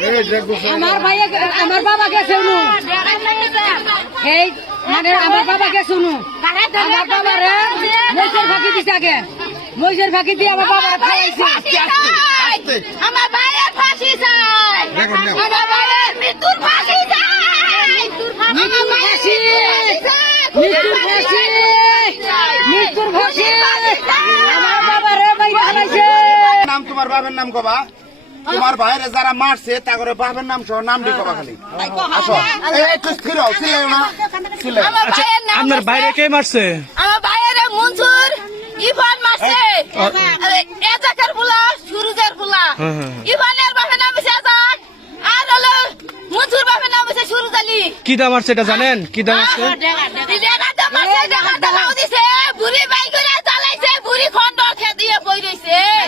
আমার ভাইয়া আমার বাবা গেছে এই মানে আমার বাবা গেছে আমার বাবারে মহিষের ফাঁকি দিছে আগে মহিষের ফাঁকি দিয়ে আমার বাবারে খাইছে আমার ভাইয়ের ফাঁসি চাই আমার ভাইয়ের মৃত্যুর ফাঁসি চাই মৃত্যুর ফাঁসি মৃত্যুর ফাঁসি মৃত্যুর ফাঁসি আমার বাবারে বাইরে খাইছে নাম তোমার বাবার নাম কবা তোমার ভাইরে যারা মারছে তা করে বাবার নাম সহ নাম দিয়ে কবা খালি আসো একটু স্থির হও ছিলে না ছিলে আমার ভাইয়ের নাম আপনার বাইরে কে মারছে? আমার ভাইয়ের মনসুর ইভান মারছে এজাকের ফুলা সুরুজের ফুলা ইভানের বাপের নাম হচ্ছে এজাক আর হলো মনসুর বাপের নাম হচ্ছে সুরুজ আলী। কি দাম মারছে এটা জানেন? কি দাম মারছে?